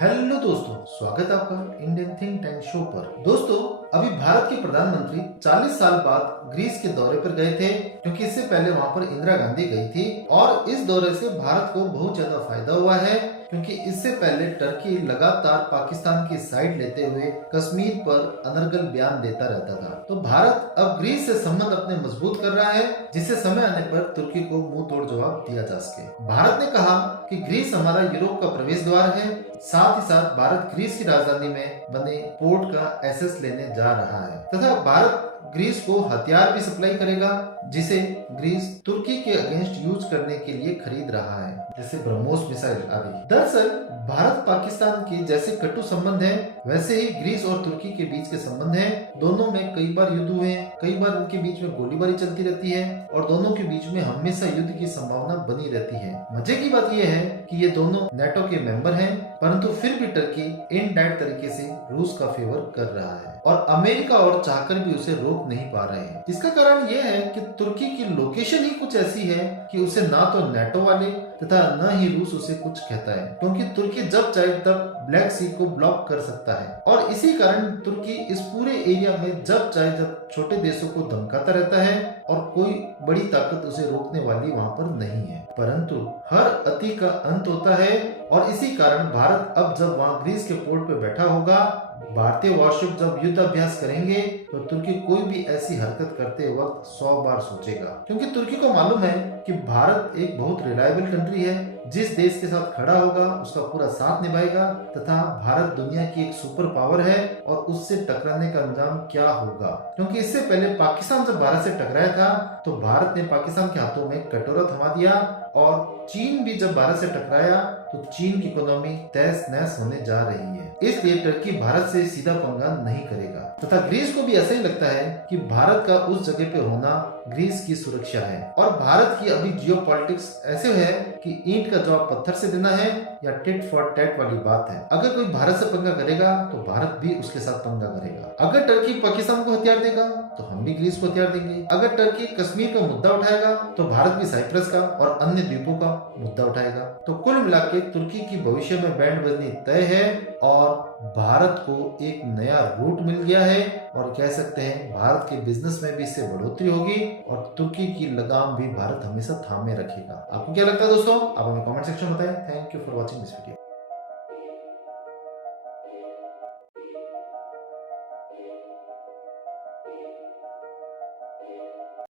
Hello दोस्तों, स्वागत है आपका इंडियन थिंक टैंक शो पर। दोस्तों, अभी भारत के प्रधानमंत्री 40 साल बाद ग्रीस के दौरे पर गए थे, क्योंकि इससे पहले वहां पर इंदिरा गांधी गई थी। और इस दौरे से भारत को बहुत ज्यादा फायदा हुआ है, क्योंकि इससे पहले टर्की लगातार पाकिस्तान की साइड लेते हुए कश्मीर पर अनर्गल बयान देता रहता था। तो भारत अब ग्रीस से संबंध अपने मजबूत कर रहा है, जिससे समय आने पर तुर्की को मुंह तोड़ जवाब दिया जा सके। भारत ने कहा कि ग्रीस हमारा यूरोप का प्रवेश द्वार है। साथ ही साथ भारत ग्रीस की राजधानी में बने पोर्ट का एक्सेस लेने जा रहा है, तथा भारत ग्रीस को हथियार भी सप्लाई करेगा, जिसे ग्रीस तुर्की के अगेंस्ट यूज करने के लिए खरीद रहा है, जैसे ब्रह्मोस मिसाइल आदि। दरअसल भारत पाकिस्तान के जैसे कटु संबंध है, वैसे ही ग्रीस और तुर्की के बीच के संबंध है। दोनों में कई बार युद्ध हुए, कई बार उनके बीच में गोलीबारी चलती रहती है और दोनों के बीच में हमेशा युद्ध की संभावना बनी रहती है। मजे की बात यह है कि ये दोनों नेटो के मेंबर हैं, परंतु फिर भी टर्की इनडायरेक्ट तरीके से रूस का फेवर कर रहा है और अमेरिका और चाहकर भी उसे रोक नहीं पा रहे हैं। इसका कारण यह है कि तुर्की की लोकेशन ही कुछ ऐसी है कि उसे ना तो नेटो वाले तथा न ही रूस उसे कुछ कहता है, क्योंकि तुर्की जब चाहे तब ब्लैक सी को ब्लॉक कर सकता है। और इसी कारण तुर्की इस पूरे एरिया में जब चाहे जब छोटे देशों को धमकाता रहता है और कोई बड़ी ताकत उसे रोकने वाली वहां पर नहीं है। परंतु हर अति का अंत होता है और इसी कारण भारत अब जब वहां ग्रीस के पोर्ट पे बैठा होगा, भारतीय वारशिप जब युद्ध अभ्यास करेंगे, तो तुर्की कोई भी ऐसी हरकत करते वक्त 100 बार सोचेगा, क्योंकि तुर्की को मालूम है कि भारत एक बहुत रिलायबल कंट्री है। जिस देश के साथ खड़ा होगा उसका पूरा साथ निभाएगा, तथा भारत दुनिया की एक सुपर पावर है और उससे टकराने का अंजाम क्या होगा। क्योंकि इससे पहले पाकिस्तान जब भारत से टकराया था, तो भारत ने पाकिस्तान के हाथों में कटोरा थमा दिया, और चीन भी जब भारत से टकराया तो चीन की इकोनॉमी तहस नहस होने जा रही है। इसलिए टर्की भारत से सीधा पंगा नहीं करेगा, तथा ग्रीस को भी ऐसा ही लगता है कि भारत का उस जगह पे होना ग्रीस की सुरक्षा है। और भारत की अभी जियोपॉलिटिक्स ऐसे है कि ईंट का जवाब पत्थर से देना है या टिट फॉर टैट वाली बात है। अगर कोई भारत से पंगा करेगा तो भारत भी उसके साथ पंगा करेगा। अगर टर्की पाकिस्तान को हथियार देगा तो हम भी ग्रीस को हथियार देंगे। अगर टर्की कश्मीर का मुद्दा उठाएगा तो भारत भी साइप्रस का और अन्य द्वीपों का मुद्दा उठाएगा। तो कुल मिलाकर तुर्की की भविष्य में बैंड बजनी तय है और भारत को एक नया रूट मिल गया है, और कह सकते हैं भारत के बिजनेस में भी इससे बढ़ोतरी होगी और तुर्की की लगाम भी भारत हमेशा थामे रखेगा। आपको क्या लगता है दोस्तों? आप हमें कमेंट सेक्शन में बताएं। Thank you for watching this video.